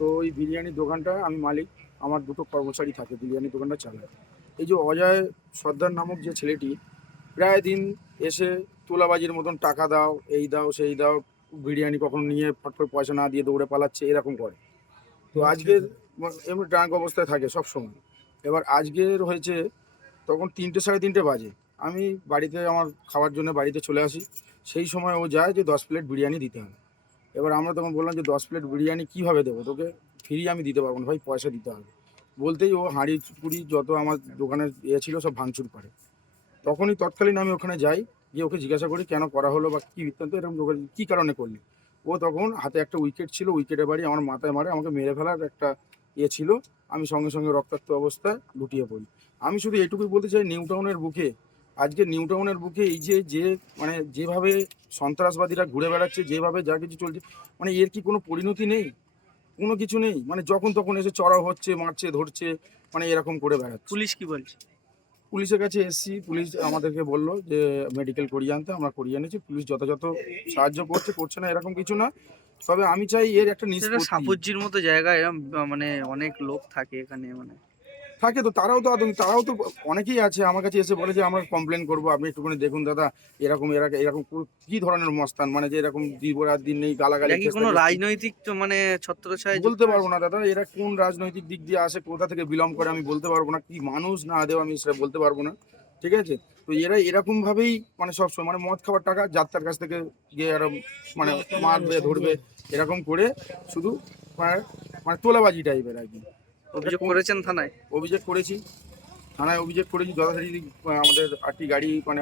তো ওই বিরিয়ানির দোকানটা আমি মালিক, আমার দুটো কর্মচারী থাকে বিরিয়ানির দোকানটা চালায়। এই যে অজয় সর্দার নামক যে ছেলেটি, প্রায় দিন এসে তোলাবাজির মতন টাকা দাও, এই দাও, সেই দাও, বিরিয়ানি কখনো নিয়ে ফট করে পয়সা না দিয়ে দৌড়ে পালাচ্ছে, এরকম করে। তো আজকের এমনি ড্রাঙ্ক অবস্থায় থাকে সব সময়। এবার আজকের হয়েছে তখন তিনটে সাড়ে তিনটে বাজে। আমি বাড়িতে, আমার খাওয়ার জন্য বাড়িতে চলে আসি। সেই সময় ও যায় যে দশ প্লেট বিরিয়ানি দিতে হবে। এবার আমরা তখন বললাম যে দশ প্লেট বিরিয়ানি কীভাবে দেবো? তোকে ফ্রি আমি দিতে পারব না, ভাই পয়সা দিতে হবে। বলতেই ও হাঁড়ি পুড়ি যত আমার দোকানের ইয়ে ছিল সব ভাঙচুর করে। তখনই তৎকালীন আমি ওখানে যাই, গিয়ে ওকে জিজ্ঞাসা করি, কেন করা হলো বা কী বৃত্তান্ত? এরকম কী কারণে করলি? ও তখন হাতে একটা উইকেট ছিল উইকেটে বাড়ি আমার মাথায় মারে আমাকে মেরে ফেলার একটা ইয়ে ছিল। আমি সঙ্গে সঙ্গে রক্তাক্ত অবস্থায় লুটিয়ে পড়ি। আমি শুধু এটুকুই বলতে চাই নিউ টাউনের বুকে আজকে নিউ টাউনের বুকে এই যে যে মানে যেভাবে সন্ত্রাসবাদীরা ঘুরে বেড়াচ্ছে যেভাবে যা কিছু চলছে মানে এর কি কোনো পরিণতি নেই? কোনো কিছু নেই? মানে যখন তখন এসে চড়াও হচ্ছে মারছে ধরছে মানে এরকম করে বেড়াচ্ছে। পুলিশ কি বলছে? পুলিশের কাছে এসছি পুলিশ আমাদেরকে বলল যে মেডিকেল করিয়ে আনতে আমরা করিয়ে এনেছি পুলিশ যথাযথ সাহায্য করছে করছে না এরকম কিছু না। তবে আমি চাই এর একটা নিষ্পত্তি। সাপুজ্জির মতো জায়গা এরকম মানে অনেক লোক থাকে এখানে মানে। থাকে তো তারাও তো আদৌ- তারাও তো অনেকেই আছে আমার কাছে এসে বলে যে আমরা কমপ্লেন করব আপনি একটুখানি দেখুন দাদা এরকম এরকম এরকম কি ধরনের মস্তান? মানে যে এরকম দিব রাত দিন নেই গালাগালি কোনো রাজনৈতিক তো মানে ছত্রছায় বলতে পারব না দাদা এরা কোন রাজনৈতিক দিক দিয়ে আসে কোথা থেকে বিলম্ব করে আমি বলতে পারব না। কি মানুষ না দেও আমি সেটা বলতে পারব না ঠিক আছে? তো এরা এরকম ভাবেই মানে সবসময় মানে মদ খাবার টাকা যাত্রার কাছ থেকে গিয়ে এরকম মানে মারবে ধরবে এরকম করে শুধু মানে মানে তোলাবাজি টাইপের আর কি। অভিযোগ করেছেন থানায়? অভিযোগ করেছি। থানায় অভিযোগ করেছি যথাযথ আমাদের আটটি গাড়ি মানে